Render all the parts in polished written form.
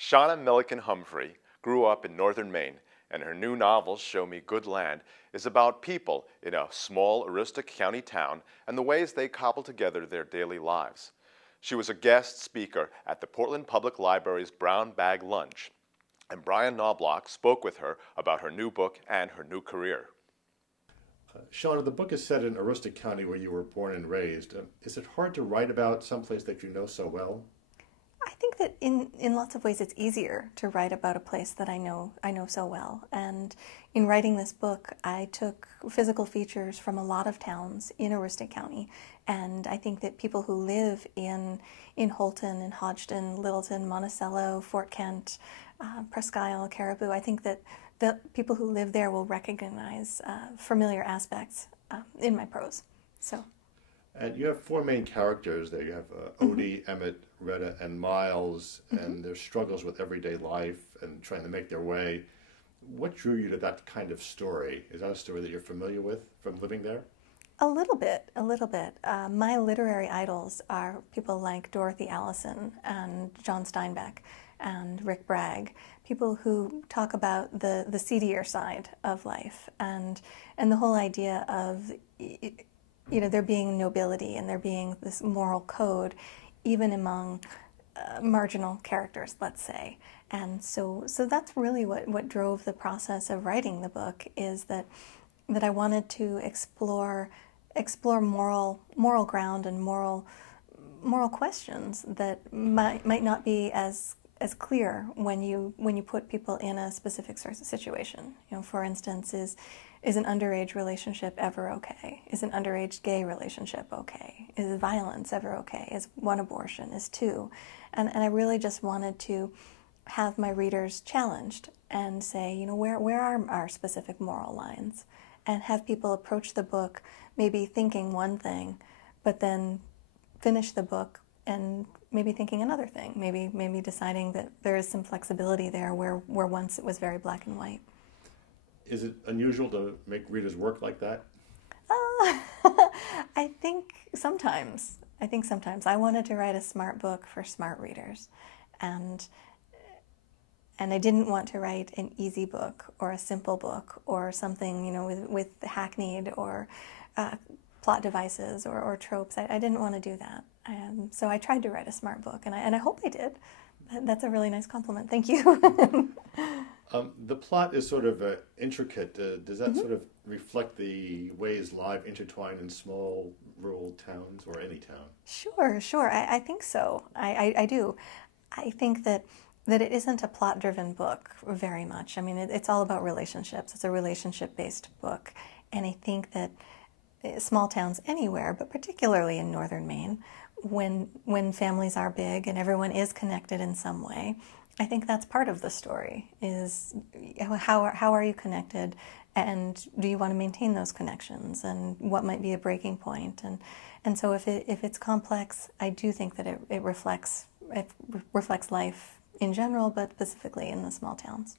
Shonna Milliken Humphrey grew up in northern Maine, and her new novel, Show Me Good Land, is about people in a small Aroostook County town and the ways they cobble together their daily lives. She was a guest speaker at the Portland Public Library's Brown Bag Lunch, and Brian Knobloch spoke with her about her new book and her new career. Shonna, the book is set in Aroostook County where you were born and raised. Is it hard to write about someplace that you know so well? I think that in lots of ways it's easier to write about a place that I know so well. And in writing this book, I took physical features from a lot of towns in Aroostook County. And I think that people who live in Holton and Hodgdon, Littleton, Monticello, Fort Kent, Presque Isle, Caribou, I think that the people who live there will recognize familiar aspects in my prose. So. And you have four main characters there. You have Odie, Emmett, Retta, and Miles, and their struggles with everyday life and trying to make their way. What drew you to that kind of story? Is that a story that you're familiar with from living there? A little bit, a little bit. My literary idols are people like Dorothy Allison and John Steinbeck and Rick Bragg, people who talk about the seedier side of life and the whole idea of there being nobility and there being this moral code even among marginal characters, let's say. And so that's really what drove the process of writing the book, is that I wanted to explore moral ground and moral questions that might not be as clear when you put people in a specific sort of situation. For instance, is an underage relationship ever okay? Is an underage gay relationship okay? Is violence ever okay? Is one abortion? Is two? And I really just wanted to have my readers challenged and say, where are our specific moral lines? And have people approach the book maybe thinking one thing, but then finish the book and maybe thinking another thing, maybe deciding that there is some flexibility there where once it was very black and white. Is it unusual to make readers work like that? I think sometimes. I wanted to write a smart book for smart readers, and I didn't want to write an easy book or a simple book or something with hackneyed or plot devices or tropes. I didn't want to do that. So I tried to write a smart book, and I hope I did. That's a really nice compliment. Thank you. The plot is sort of intricate. Does that sort of reflect the ways lives intertwine in small rural towns or any town? Sure. I think so. I do. I think that it isn't a plot-driven book very much. I mean, it's all about relationships. It's a relationship-based book. And I think that small towns anywhere, but particularly in northern Maine, when families are big and everyone is connected in some way, I think that's part of the story, is how are you connected, and do you want to maintain those connections, and what might be a breaking point. And so if it's complex, I do think that it reflects life in general, but specifically in the small towns.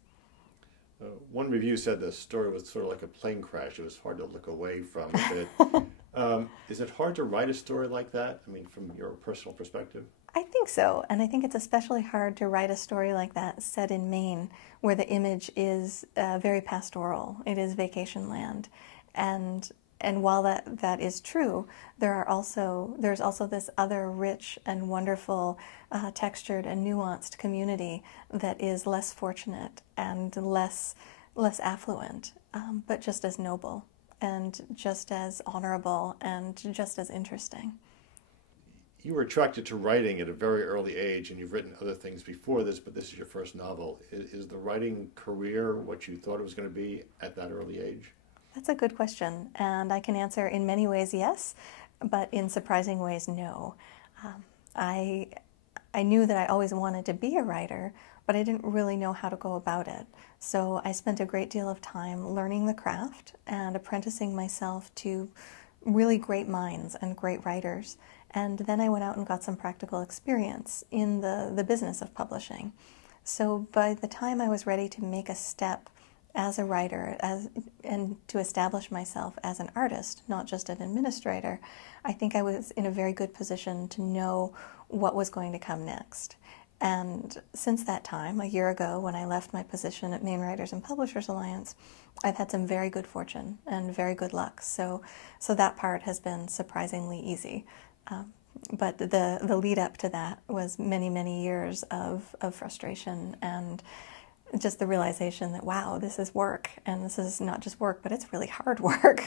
One review said the story was sort of like a plane crash. It was hard to look away from it. Is it hard to write a story like that? I mean, from your personal perspective? I think so, and I think it's especially hard to write a story like that set in Maine, where the image is very pastoral. It is vacation land, and while that is true, there's also this other rich and wonderful, textured and nuanced community that is less fortunate and less affluent, but just as noble and just as honorable and just as interesting. You were attracted to writing at a very early age, and you've written other things before this, but this is your first novel. Is the writing career what you thought it was going to be at that early age? That's a good question, and I can answer in many ways yes, but in surprising ways no. I knew that I always wanted to be a writer, but I didn't really know how to go about it. So I spent a great deal of time learning the craft and apprenticing myself to really great minds and great writers. And then I went out and got some practical experience in the business of publishing. So by the time I was ready to make a step as a writer and to establish myself as an artist, not just an administrator, I think I was in a very good position to know what was going to come next. And since that time, a year ago, when I left my position at Maine Writers and Publishers Alliance, I've had some very good fortune and very good luck. So that part has been surprisingly easy. But the lead up to that was many, many years of frustration and just the realization that, wow, this is work. And this is not just work, but it's really hard work.